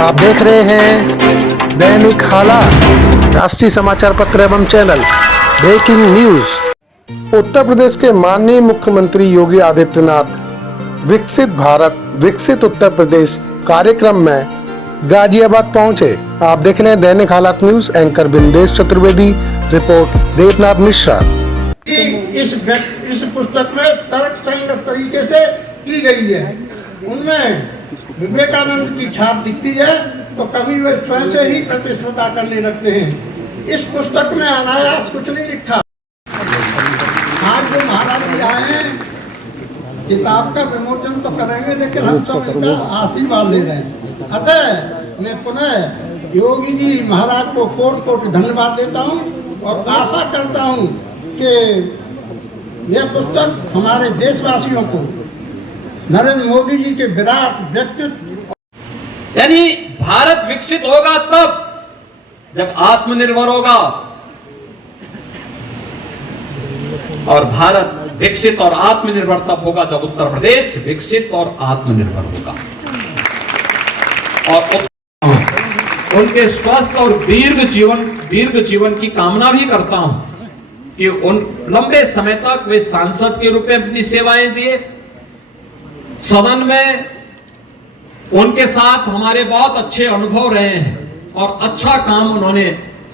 आप देख रहे हैं दैनिक हालात, राष्ट्रीय समाचार पत्र एवं channel breaking news. Uttar Pradesh के माननीय मुख्यमंत्री योगी आदित्यनाथ विकसित भारत विकसित उत्तर प्रदेश कार्यक्रम में गाजियाबाद पहुंचे। आप देख रहे हैं Dainik Halaat news. Anchor Bindesh Chaturvedi, report Devnath Mishra. इस पुस्तक में तर्कसंगत तरीके से की गई है, उनमें विवेकानंद की छाप दिखती है, तो कभी वे स्वयं से ही प्रतिस्पर्धा करने लगते हैं। इस पुस्तक में अनायास कुछ नहीं लिखा। आज जो महाराज जी आए हैं, किताब का विमोचन तो करेंगे, लेकिन हम सब इनका आशीर्वाद ले रहे हैं। अतः मैं पुनः योगी जी महाराज को कोटि कोटि धन्यवाद देता हूँ और आशा करता हूँ कि यह पुस्तक हमारे देशवासियों को नरेंद्र मोदी जी के विराट व्यक्तित्व, यानी भारत विकसित होगा तब जब आत्मनिर्भर होगा, और भारत विकसित और आत्मनिर्भर तब होगा जब उत्तर प्रदेश विकसित और आत्मनिर्भर होगा। और उनके स्वस्थ और दीर्घ जीवन की कामना भी करता हूं कि उन लंबे समय तक वे सांसद के रूप में अपनी सेवाएं दिए। सदन में उनके साथ हमारे बहुत अच्छे अनुभव रहे हैं और अच्छा काम उन्होंने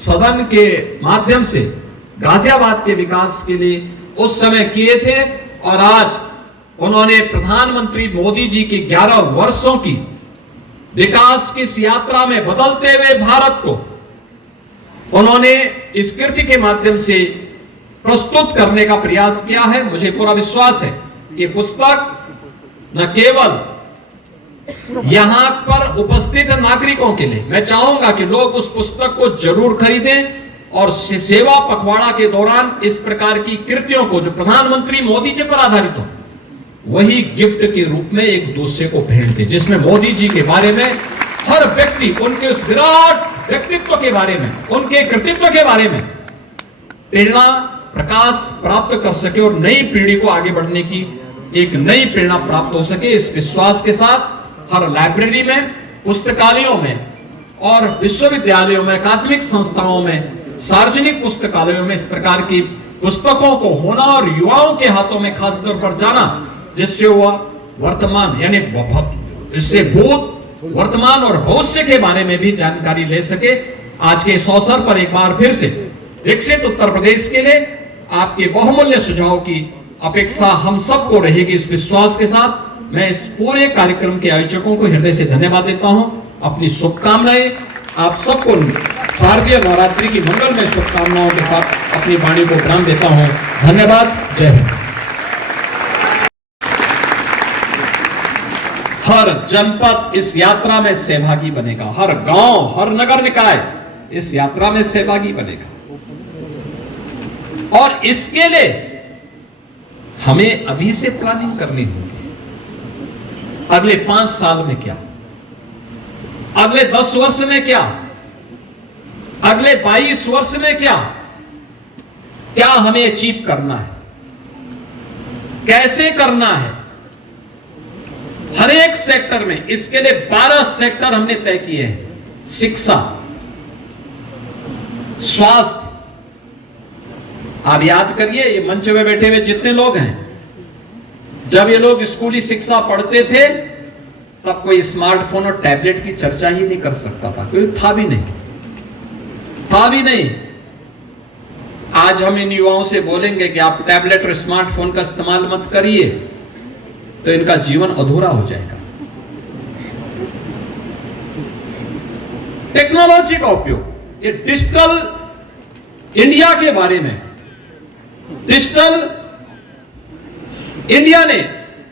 सदन के माध्यम से गाजियाबाद के विकास के लिए उस समय किए थे। और आज उन्होंने प्रधानमंत्री मोदी जी की 11 वर्षों की विकास की इस यात्रा में बदलते हुए भारत को उन्होंने इस कृति के माध्यम से प्रस्तुत करने का प्रयास किया है। मुझे पूरा विश्वास है कि पुस्तक न केवल यहां पर उपस्थित नागरिकों के लिए, मैं चाहूंगा कि लोग उस पुस्तक को जरूर खरीदें और सेवा पखवाड़ा के दौरान इस प्रकार की कृतियों को जो प्रधानमंत्री मोदी जी पर आधारित हो, वही गिफ्ट के रूप में एक दूसरे को भेंट दें, जिसमें मोदी जी के बारे में हर व्यक्ति उनके उस विराट व्यक्तित्व के बारे में, उनके कृतित्व के बारे में प्रेरणा प्रकाश प्राप्त कर सके और नई पीढ़ी को आगे बढ़ने की एक नई प्रेरणा प्राप्त हो सके। इस विश्वास के साथ हर लाइब्रेरी में, पुस्तकालयों में और विश्वविद्यालयों में, अकादमिक संस्थाओं में, सार्वजनिक पुस्तकालयों में इस प्रकार की पुस्तकों को होना और युवाओं के हाथों में खास तौर पर जाना, जिससे वह वर्तमान यानी इससे भूत, वर्तमान और भविष्य के बारे में भी जानकारी ले सके। आज के इस अवसर पर एक बार फिर से विकसित उत्तर प्रदेश के लिए आपके बहुमूल्य सुझाव की अपेक्षा हम सबको रहेगी। इस विश्वास के साथ मैं इस पूरे कार्यक्रम के आयोजकों को हृदय से धन्यवाद देता हूं। अपनी शुभकामनाएं आप सबको शारदीय नवरात्रि की मंगलमय शुभकामनाओं के साथ अपनी वाणी को विराम देता हूं। धन्यवाद। जय हिंद। हर जनपद इस यात्रा में सहभागी बनेगा, हर गांव, हर नगर निकाय इस यात्रा में सहभागी बनेगा, और इसके लिए हमें अभी से प्लानिंग करनी होगी। अगले 5 साल में क्या, अगले 10 वर्ष में क्या, अगले 22 वर्ष में क्या हमें अचीव करना है, कैसे करना है, हर एक सेक्टर में। इसके लिए 12 सेक्टर हमने तय किए हैं। शिक्षा, स्वास्थ्य, आप याद करिए ये मंच में बैठे हुए जितने लोग हैं, जब ये लोग स्कूली शिक्षा पढ़ते थे तब कोई स्मार्टफोन और टैबलेट की चर्चा ही नहीं कर सकता था, क्योंकि था भी नहीं। आज हम इन युवाओं से बोलेंगे कि आप टैबलेट और स्मार्टफोन का इस्तेमाल मत करिए, तो इनका जीवन अधूरा हो जाएगा। टेक्नोलॉजी का उपयोग, ये डिजिटल इंडिया के बारे में, डिजिटल इंडिया ने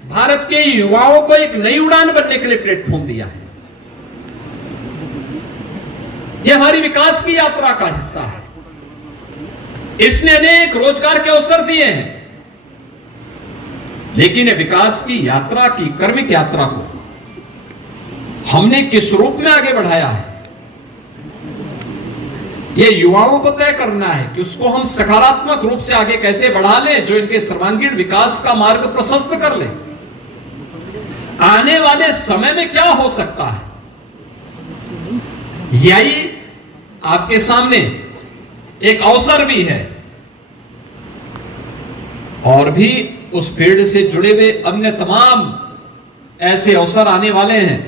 भारत के युवाओं को एक नई उड़ान बनने के लिए प्लेटफॉर्म दिया है। यह हमारी विकास की यात्रा का हिस्सा है। इसने अनेक रोजगार के अवसर दिए हैं, लेकिन ये विकास की यात्रा की कर्मिक यात्रा को हमने किस रूप में आगे बढ़ाया है, ये युवाओं को तय करना है कि उसको हम सकारात्मक रूप से आगे कैसे बढ़ा लें, जो इनके सर्वांगीण विकास का मार्ग प्रशस्त कर ले। आने वाले समय में क्या हो सकता है, यही आपके सामने एक अवसर भी है, और भी उस फील्ड से जुड़े हुए अन्य तमाम ऐसे अवसर आने वाले हैं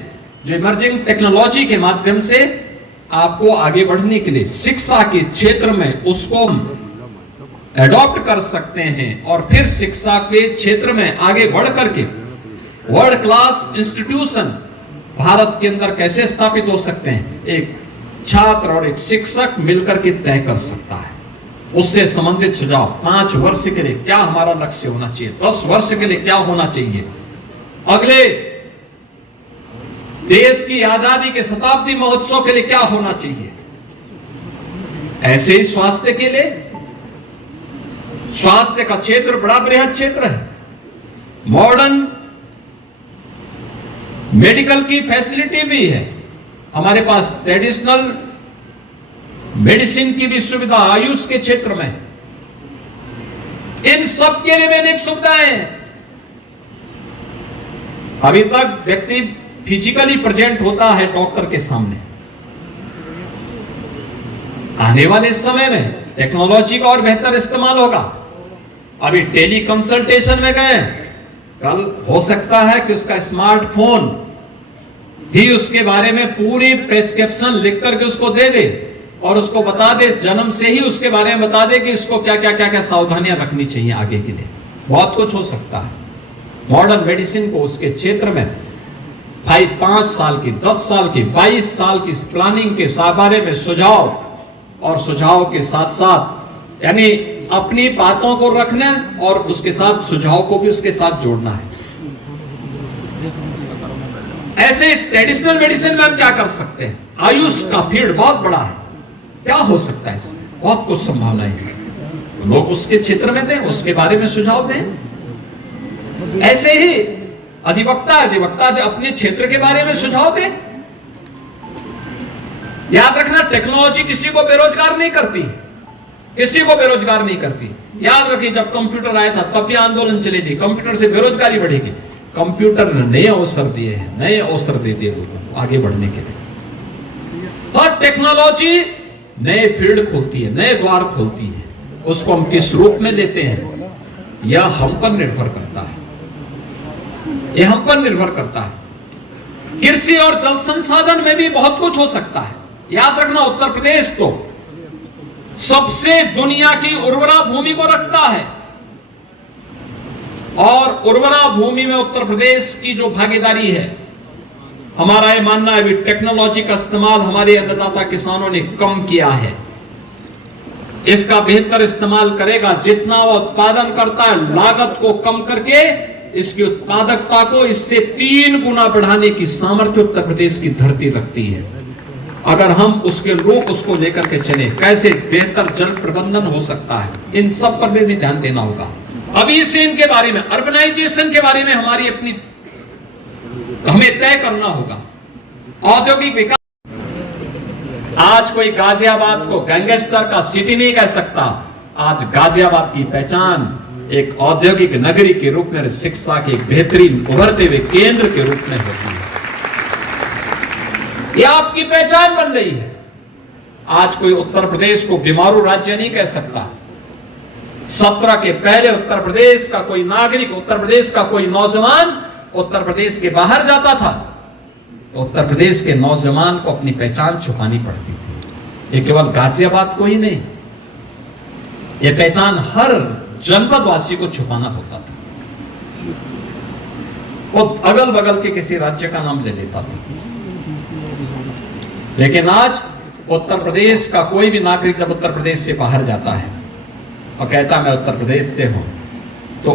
जो इमर्जिंग टेक्नोलॉजी के माध्यम से आपको आगे बढ़ने के लिए शिक्षा के क्षेत्र में उसको एडॉप्ट कर सकते हैं, और फिर शिक्षा के क्षेत्र में आगे बढ़ करके वर्ल्ड क्लास इंस्टीट्यूशन भारत के अंदर कैसे स्थापित हो सकते हैं, एक छात्र और एक शिक्षक मिलकर के तय कर सकता है। उससे संबंधित सुझाव 5 वर्ष के लिए क्या हमारा लक्ष्य होना चाहिए, 10 वर्ष के लिए क्या होना चाहिए, अगले देश की आजादी के शताब्दी महोत्सव के लिए क्या होना चाहिए। ऐसे ही स्वास्थ्य के लिए, स्वास्थ्य का क्षेत्र बड़ा बृहद क्षेत्र है। मॉडर्न मेडिकल की फैसिलिटी भी है हमारे पास, ट्रेडिशनल मेडिसिन की भी सुविधा आयुष के क्षेत्र में, इन सब के लिए अनेक सुविधाएं हैं। अभी तक व्यक्ति फिजिकली प्रेजेंट होता है डॉक्टर के सामने, आने वाले समय में टेक्नोलॉजी का और बेहतर इस्तेमाल होगा। अभी टेली कंसल्टेशन में गए, कल हो सकता है कि उसका स्मार्टफोन ही उसके बारे में पूरी प्रेस्क्रिप्शन लिख करके उसको दे दे और उसको बता दे, जन्म से ही उसके बारे में बता दे कि इसको क्या क्या क्या क्या सावधानियां रखनी चाहिए आगे के लिए। बहुत कुछ हो सकता है। मॉडर्न मेडिसिन को उसके क्षेत्र में 5 साल की, 10 साल की, 22 साल की प्लानिंग के बारे में सुझाव, और सुझाव के साथ साथ यानी अपनी बातों को रखना और उसके साथ सुझाव को भी उसके साथ जोड़ना है। ऐसे ट्रेडिशनल मेडिसिन में हम क्या कर सकते हैं, आयुष का फील्ड बहुत बड़ा है, क्या हो सकता है इसमें, बहुत कुछ संभावनाएं है। लोग उसके क्षेत्र में दें, उसके बारे में सुझाव दें। ऐसे ही अधिवक्ता अपने क्षेत्र के बारे में सुझाव दें। याद रखना, टेक्नोलॉजी किसी को बेरोजगार नहीं करती, किसी को बेरोजगार नहीं करती। याद रखिए, जब कंप्यूटर आया था तब भी आंदोलन चलेगी, कंप्यूटर से बेरोजगारी बढ़ेगी। कंप्यूटर ने नए अवसर दिए हैं, नए अवसर दे दिए लोगों को आगे बढ़ने के लिए। और टेक्नोलॉजी नए फील्ड खोलती है, नए द्वार खोलती है। उसको हम किस रूप में लेते हैं यह हम पर निर्भर करता है, यह हम पर निर्भर करता है। कृषि और जल संसाधन में भी बहुत कुछ हो सकता है। याद रखना, उत्तर प्रदेश तो सबसे दुनिया की उर्वरा भूमि को रखता है, और उर्वरा भूमि में उत्तर प्रदेश की जो भागीदारी है, हमारा यह मानना है भी टेक्नोलॉजी का इस्तेमाल हमारे अन्नदाता किसानों ने कम किया है। इसका बेहतर इस्तेमाल करेगा, जितना वो उत्पादन करता है लागत को कम करके इसकी उत्पादकता को इससे 3 गुना बढ़ाने की सामर्थ्य उत्तर प्रदेश की धरती रखती है। अगर हम उसके रूप उसको लेकर के चले, कैसे बेहतर जल प्रबंधन हो सकता है, इन सब पर भी ध्यान देना होगा। अभी से इनके बारे में, अर्बनाइजेशन के बारे में हमारी अपनी हमें तय करना होगा। औद्योगिक विकास, आज कोई गाजियाबाद को गैंगस्टर का सिटी नहीं कह सकता। आज गाजियाबाद की पहचान एक औद्योगिक नगरी के रूप में, शिक्षा के बेहतरीन उभरते हुए केंद्र के रूप में होती है। यह आपकी पहचान बन रही है। आज कोई उत्तर प्रदेश को बीमारू राज्य नहीं कह सकता। 17 के पहले उत्तर प्रदेश का कोई नागरिक, उत्तर प्रदेश का कोई नौजवान उत्तर प्रदेश के बाहर जाता था तो उत्तर प्रदेश के नौजवान को अपनी पहचान छुपानी पड़ती थी। ये केवल गाजियाबाद को ही नहीं, ये पहचान हर जनपद वासी को छुपाना होता था। वो अगल बगल के किसी राज्य का नाम ले लेता था। लेकिन आज उत्तर प्रदेश का कोई भी नागरिक जब उत्तर प्रदेश से बाहर जाता है और कहता मैं उत्तर प्रदेश से हूं, तो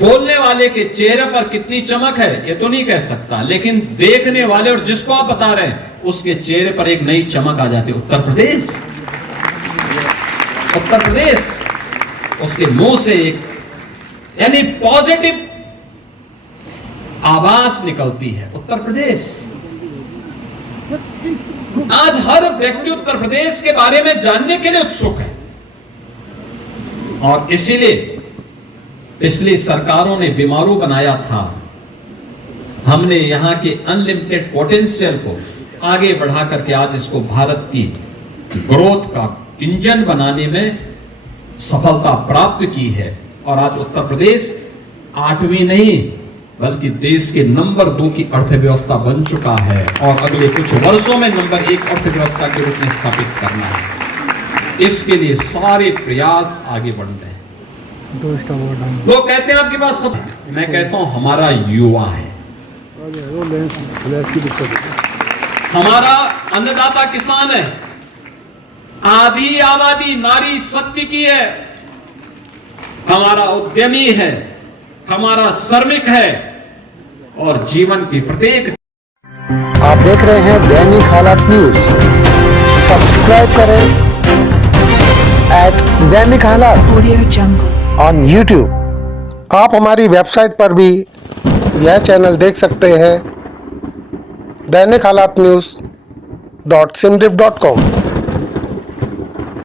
बोलने वाले के चेहरे पर कितनी चमक है ये तो नहीं कह सकता, लेकिन देखने वाले और जिसको आप बता रहे हैं उसके चेहरे पर एक नई चमक आ जाती है। उत्तर प्रदेश, उत्तर प्रदेश, उसके मुंह से एक यानी पॉजिटिव आवाज निकलती है, उत्तर प्रदेश। आज हर व्यक्ति उत्तर प्रदेश के बारे में जानने के लिए उत्सुक है, और इसीलिए पिछली सरकारों ने बीमारू बनाया था। हमने यहां के अनलिमिटेड पोटेंशियल को आगे बढ़ा करके आज इसको भारत की ग्रोथ का इंजन बनाने में सफलता प्राप्त की है। और आज उत्तर प्रदेश 8वीं नहीं बल्कि देश के नंबर 2 की अर्थव्यवस्था बन चुका है और अगले कुछ वर्षों में नंबर 1 अर्थव्यवस्था के रूप में स्थापित करना है। इसके लिए सारे प्रयास आगे बढ़ रहे हैं। लोग कहते हैं आपके पास सब, मैं कहता हूं हमारा युवा है, हमारा अन्नदाता किसान है, आधी आबादी नारी शक्ति की है, हमारा उद्यमी है, हमारा श्रमिक है और जीवन की प्रत्येक। आप देख रहे हैं दैनिक हालात न्यूज। सब्सक्राइब करें दैनिक हालात Audio Jungle. On YouTube। आप हमारी वेबसाइट पर भी यह चैनल देख सकते हैं, दैनिक हालात न्यूज़.simdif.com।